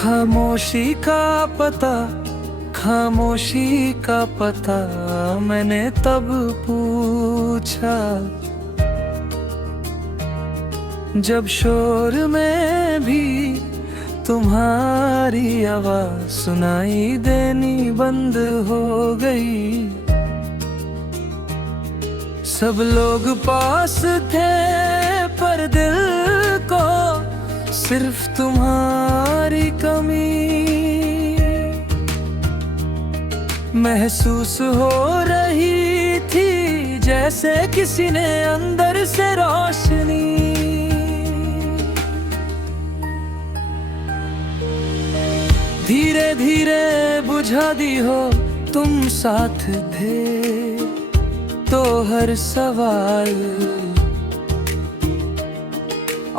खामोशी का पता, खामोशी का पता मैंने तब पूछा जब शोर में भी तुम्हारी आवाज सुनाई देनी बंद हो गई। सब लोग पास थे पर दिल को सिर्फ तुम्हारी कमी महसूस हो रही थी, जैसे किसी ने अंदर से रोशनी धीरे धीरे बुझा दी हो। तुम साथ थे तो हर सवाल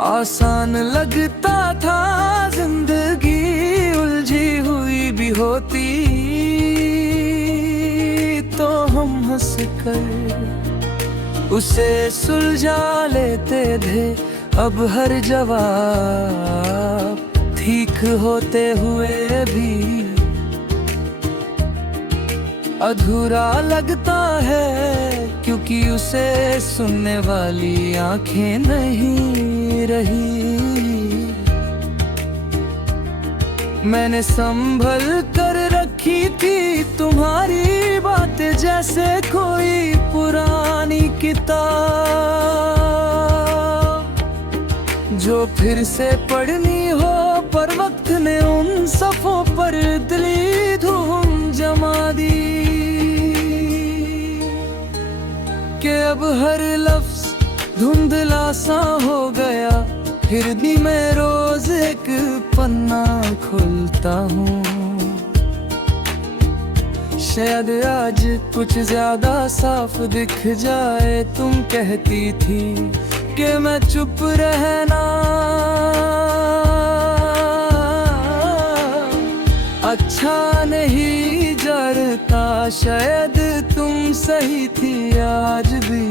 आसान लगता था, जिंदगी उलझी हुई भी होती तो हम हंस कर उसे सुलझा लेते थे। अब हर जवाब ठीक होते हुए भी अधूरा लगता है, क्योंकि उसे सुनने वाली आंखें नहीं रही। मैंने संभल कर रखी थी तुम्हारी बातें, जैसे कोई पुरानी किताब जो फिर से पढ़नी हो, पर वक्त ने उन सफ़ों पर दिली धूम जमा दी कि अब हर लफ्ज धुंधला सा हो गया। फिर भी मैं रोज एक पन्ना खोलता हूँ, शायद आज कुछ ज्यादा साफ दिख जाए। तुम कहती थी कि मैं चुप रहना अच्छा नहीं जरता, शायद तुम सही थी आज भी।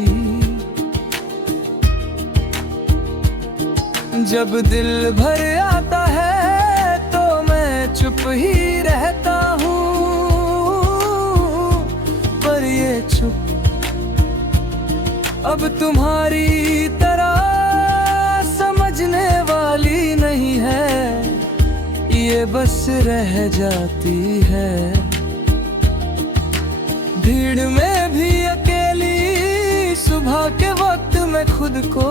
जब दिल भर आता है तो मैं चुप ही रहता हूँ, पर ये चुप अब तुम्हारी तरह समझने वाली नहीं है, ये बस रह जाती है। भीड़ में भी अकेली सुबह के वक्त में खुद को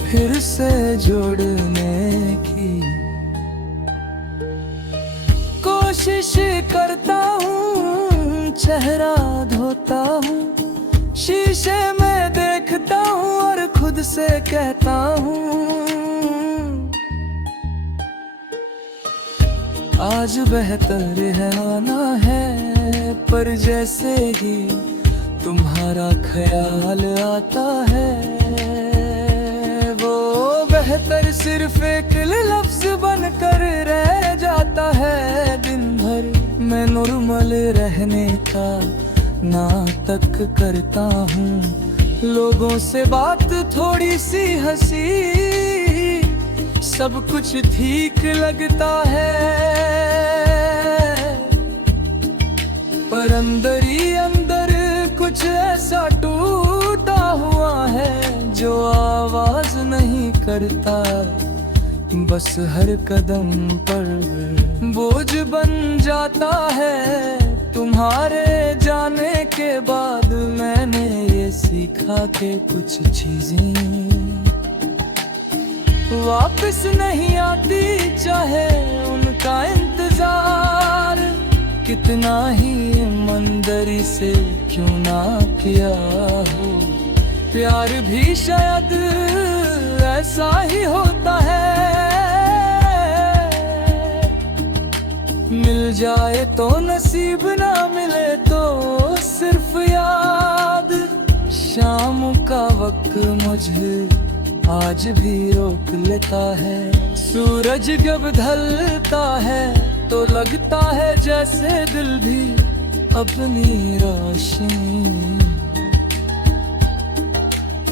फिर से जोड़ने की कोशिश करता हूँ। चेहरा धोता हूँ, शीशे में देखता हूँ और खुद से कहता हूँ आज बेहतर है आना है। पर जैसे ही तुम्हारा ख्याल आता है, वो बेहतर सिर्फ एक लफ्ज बनकर रह जाता है। दिन भर मैं नॉर्मल रहने का नाटक करता हूँ, लोगों से बात थोड़ी सी हंसी, सब कुछ ठीक लगता है। पर अंदर ही अंदर कुछ ऐसा टूटा हुआ है जो आवाज नहीं करता, बस हर कदम पर बोझ बन जाता है। तुम्हारे जाने के बाद मैंने ये सीखा कि कुछ चीजें वापस नहीं आती, चाहे उनका इंतजार कितना ही ईमानदारी से क्यों ना किया हो। प्यार भी शायद ऐसा ही होता है, मिल जाए तो नसीब, ना मिले तो सिर्फ याद। शाम का वक्त मुझे आज भी रोक लेता है, सूरज जब ढलता है तो लगता है जैसे दिल भी अपनी रोशनी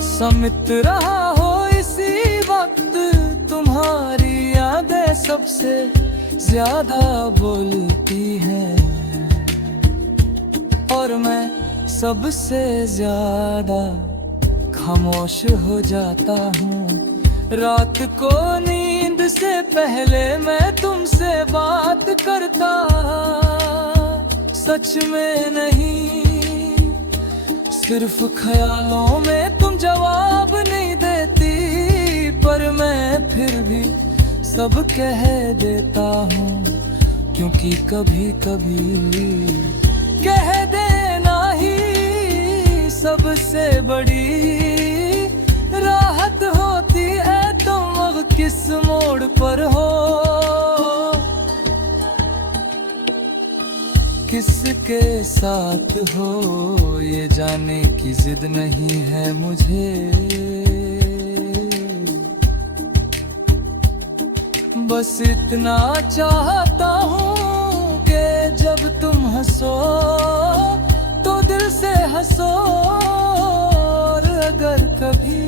समित रहा हो। इसी वक्त तुम्हारी यादें सबसे ज्यादा बोलती है और मैं सबसे ज्यादा खामोश हो जाता हूँ। रात को नींद से पहले मैं तुमसे बात करता, सच में नहीं सिर्फ ख्यालों में। तुम जवाब नहीं देती पर मैं फिर भी सब कह देता हूँ, क्योंकि कभी कभी कह देना ही सबसे बड़ी राहत होती है। तुम अब किस मोड़ पर हो, किसके साथ हो, ये जाने की जिद नहीं है मुझे। बस इतना चाहता हूँ कि जब तुम हंसो तो दिल से हंसो, और अगर कभी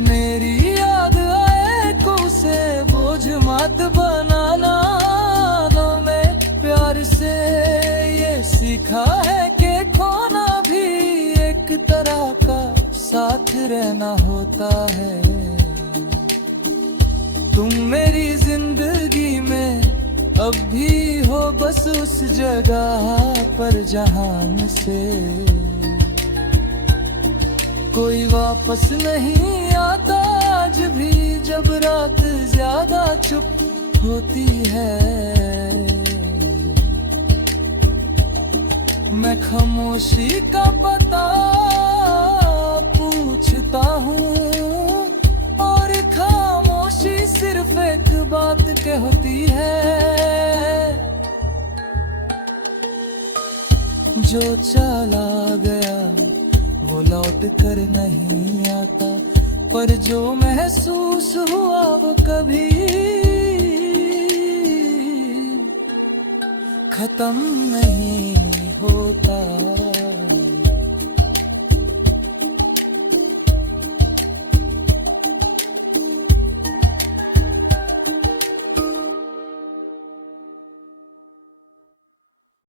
मेरी याद आए तो उसे बोझ मत बनाना। तो मैं प्यार से ये सीखा है कि खोना भी एक तरह का साथ रहना होता है। तुम मेरी जिंदगी में अब भी हो, बस उस जगह पर जहां से कोई वापस नहीं आता। आज भी जब रात ज्यादा चुप होती है, मैं खामोशी का पता पूछता हूँ, और खामोशी सिर्फ एक बात कहती है, जो चला गया वो लौट कर नहीं आता, पर जो महसूस हुआ वो कभी खत्म नहीं होता।